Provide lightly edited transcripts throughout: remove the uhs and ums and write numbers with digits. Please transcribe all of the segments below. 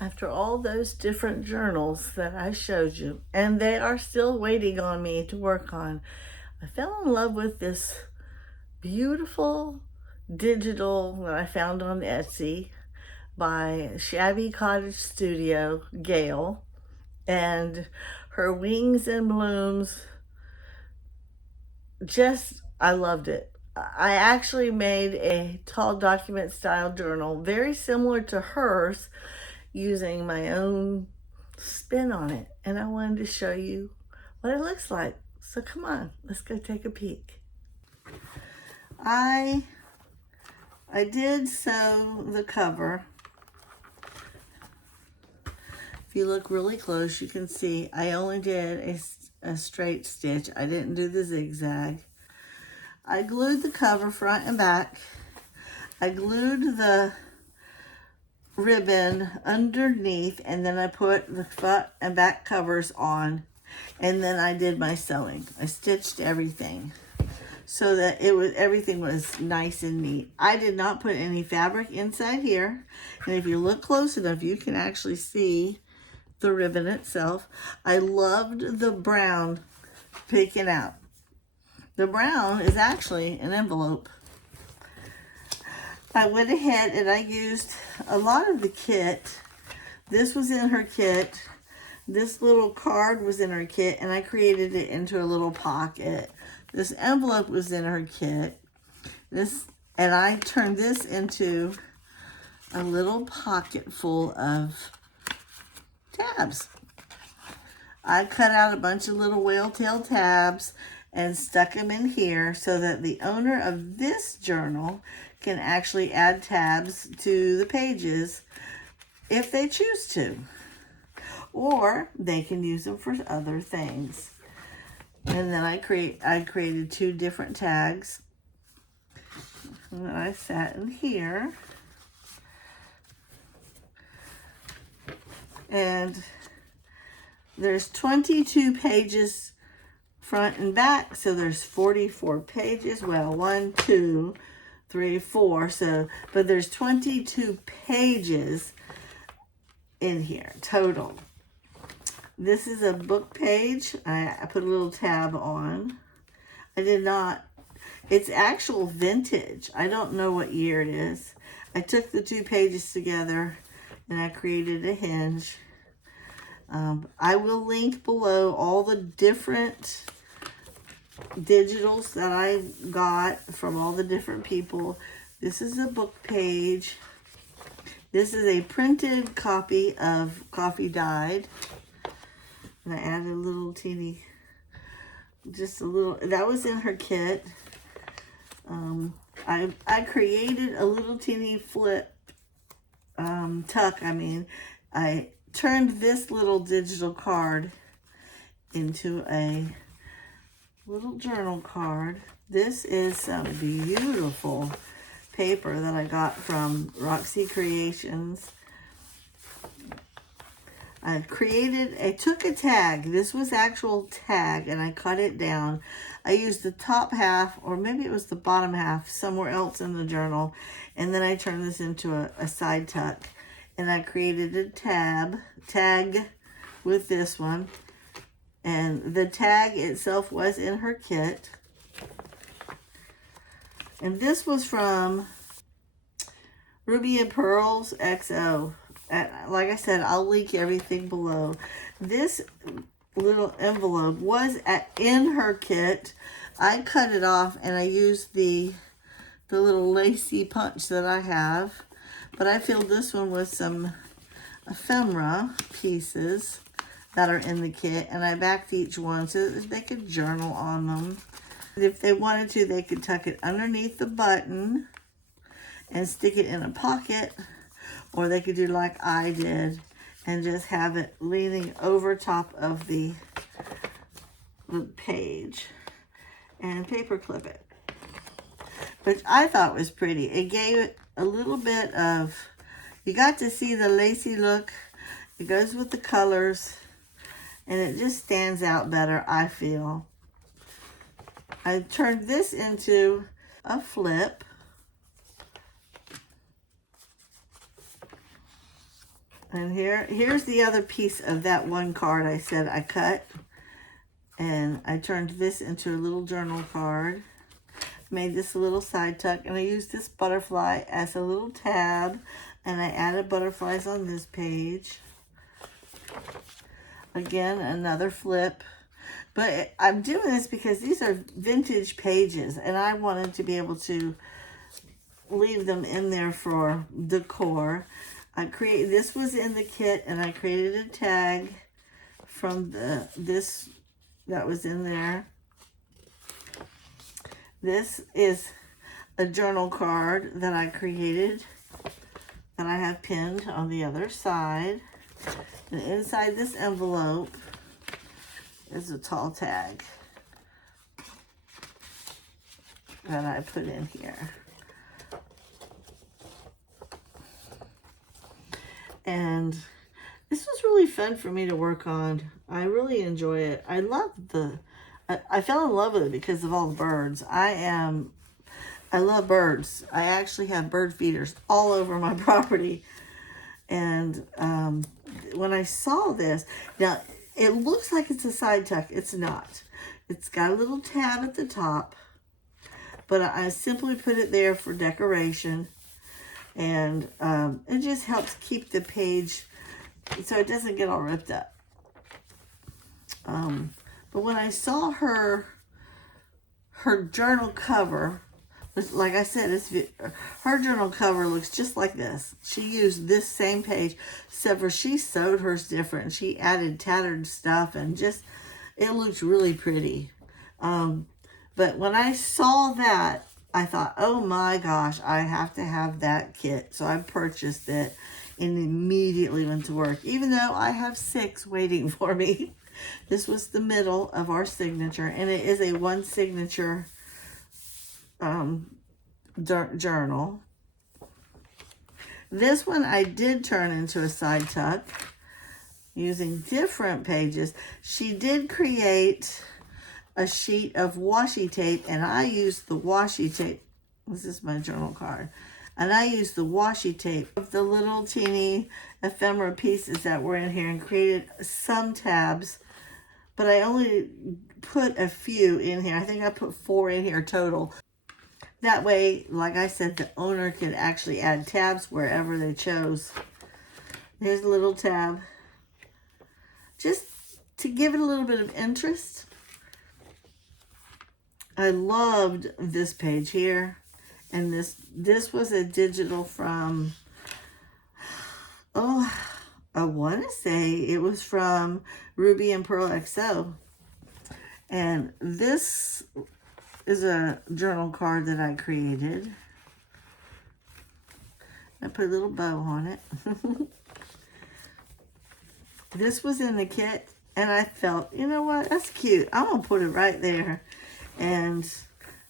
After all those different journals that I showed you, and they are still waiting on me to work on, I fell in love with this beautiful digital that I found on Etsy by Shabby Cottage Studio, Gail, and her Wings and Blooms. Just, I loved it. I actually made a tall document style journal very similar to hers using my own spin on it, and I wanted to show you what it looks like. So come on, let's go take a peek. I did sew the cover. If you look really close, you can see I only did a straight stitch. I didn't do the zigzag. I glued the cover front and back. I glued the ribbon underneath, and then I put the front and back covers on, and then I did my sewing. I stitched everything so that everything was nice and neat. I did not put any fabric inside here, and if you look close enough, you can actually see the ribbon itself. I loved the brown peeking out. The brown is actually an envelope. I went ahead and I used a lot of the kit. This was in her kit. This little card was in her kit, and I created it into a little pocket. This envelope was in her kit. And I turned this into a little pocket full of tabs. I cut out a bunch of little whale tail tabs and stuck them in here so that the owner of this journal can actually add tabs to the pages if they choose to, or they can use them for other things. And then I created 2 different tags, and I sat in here, and there's 22 pages front and back, so there's 44 pages. Well, 1, 2, 3, 4, so, but there's 22 pages in here total. This is a book page. I put a little tab on. I did not, it's actual vintage. I don't know what year it is. I took the 2 pages together and I created a hinge. I will link below all the different digitals that I got from all the different people. This is a book page. This is a printed copy of Coffee Dyed. And I added a little teeny, just a little, that was in her kit. I created a little teeny flip, tuck, I turned this little digital card into a little journal card. This is some beautiful paper that I got from Roxy Creations. I took a tag. This was actual tag, and I cut it down. I used the top half, or maybe it was the bottom half, somewhere else in the journal, and then I turned this into a side tuck, and I created a tag with this one, and the tag itself was in her kit. And this was from Ruby and Pearls XO. Like I said, I'll link everything below. This little envelope was in her kit. I cut it off and I used the little lacy punch that I have. But I filled this one with some ephemera pieces that are in the kit. And I backed each one so that they could journal on them. If they wanted to, they could tuck it underneath the button and stick it in a pocket. Or they could do like I did and just have it leaning over top of the page and paper clip it. Which I thought was pretty. It gave it a little bit of, you got to see the lacy look. It goes with the colors and it just stands out better, I feel. I turned this into a flip. And here's the other piece of that one card I said I cut. And I turned this into a little journal card. Made this a little side tuck. And I used this butterfly as a little tab. And I added butterflies on this page. Again, another flip. But I'm doing this because these are vintage pages. And I wanted to be able to leave them in there for decor. This was in the kit, and I created a tag from this that was in there. This is a journal card that I created that I have pinned on the other side. And inside this envelope is a tall tag that I put in here. And this was really fun for me to work on. I really enjoy it. I fell in love with it because of all the birds. I love birds. I actually have bird feeders all over my property. And when I saw this, now it looks like it's a side tuck. It's not. It's got a little tab at the top, but I simply put it there for decoration. And it just helps keep the page so it doesn't get all ripped up. But when I saw her journal cover, like I said, her journal cover looks just like this. She used this same page, except for she sewed hers different. She added tattered stuff and just, it looks really pretty. But when I saw that, I thought, oh my gosh, I have to have that kit. So I purchased it and immediately went to work, even though I have 6 waiting for me. This was the middle of our signature, and it is a one signature journal. This one I did turn into a side tuck using different pages. She did create a sheet of washi tape, and I used the washi tape. This is my journal card. And I used the washi tape of the little teeny ephemera pieces that were in here and created some tabs, but I only put a few in here. I think I put 4 in here total. That way, like I said, the owner could actually add tabs wherever they chose. Here's a little tab, just to give it a little bit of interest. I loved this page here, and this was a digital from, I want to say it was from Ruby and Pearl XO, and this is a journal card that I created. I put a little bow on it. This was in the kit, and I felt, you know what, that's cute. I'm gonna put it right there. And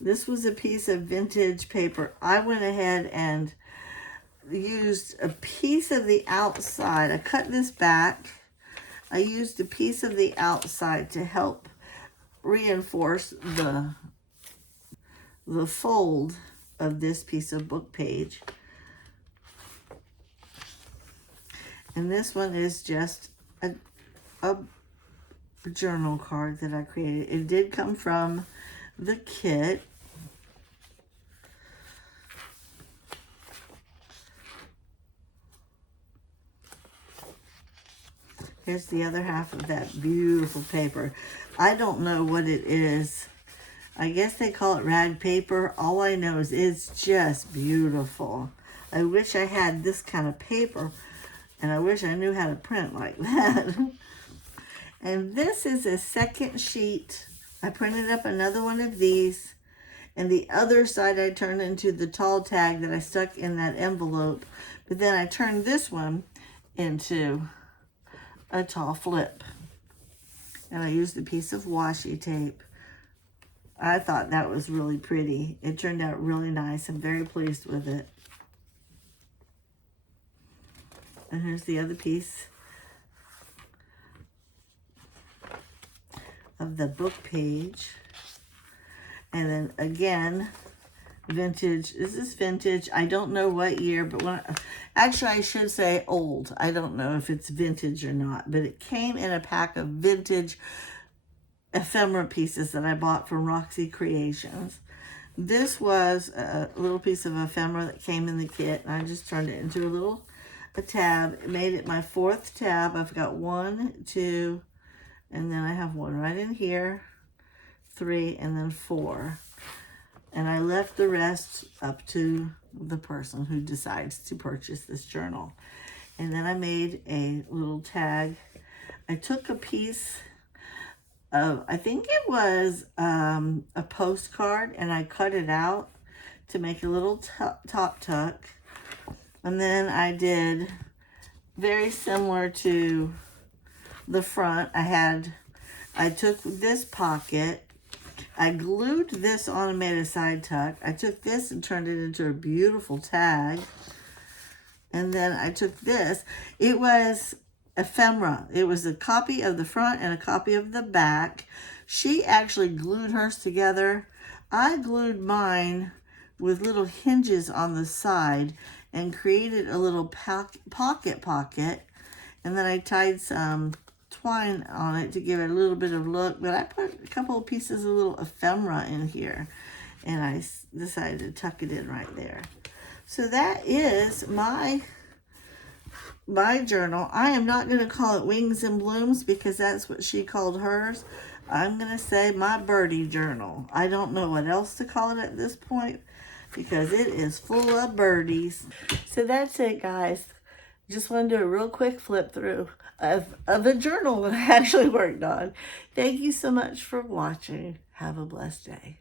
this was a piece of vintage paper. I went ahead and used a piece of the outside. I cut this back. I used a piece of the outside to help reinforce the fold of this piece of book page. And this one is just a journal card that I created. It did come from the kit. Here's the other half of that beautiful paper. I don't know what it is. I guess they call it rag paper. All I know is it's just beautiful. I wish I had this kind of paper, and I wish I knew how to print like that. And this is a second sheet. I printed up another one of these, and the other side I turned into the tall tag that I stuck in that envelope. But then I turned this one into a tall flip, and I used a piece of washi tape. I thought that was really pretty. It turned out really nice. I'm very pleased with it. And here's the other piece of the book page. And then again, vintage. Is this vintage? I don't know what year, but actually I should say old. I don't know if it's vintage or not, but it came in a pack of vintage ephemera pieces that I bought from Roxy Creations. This was a little piece of ephemera that came in the kit, and I just turned it into a tab. It made it my 4th tab. I've got 1, 2, and then I have 1 right in here, 3, and then 4. And I left the rest up to the person who decides to purchase this journal. And then I made a little tag. I took a piece of, I think it was a postcard, and I cut it out to make a little top tuck. And then I did very similar to the front. I took this pocket, I glued this on and made a side tuck. I took this and turned it into a beautiful tag. And then I took this. It was ephemera. It was a copy of the front and a copy of the back. She actually glued hers together. I glued mine with little hinges on the side and created a little pocket. And then I tied some twine on it to give it a little bit of look, but I put a couple of pieces of little ephemera in here, and I decided to tuck it in right there. So that is my journal. I am not going to call it Wings and Blooms because that's what she called hers. I'm going to say my Birdie journal. I don't know what else to call it at this point because it is full of birdies. So that's it, guys. Just want to do a real quick flip through of the journal that I actually worked on. Thank you so much for watching. Have a blessed day.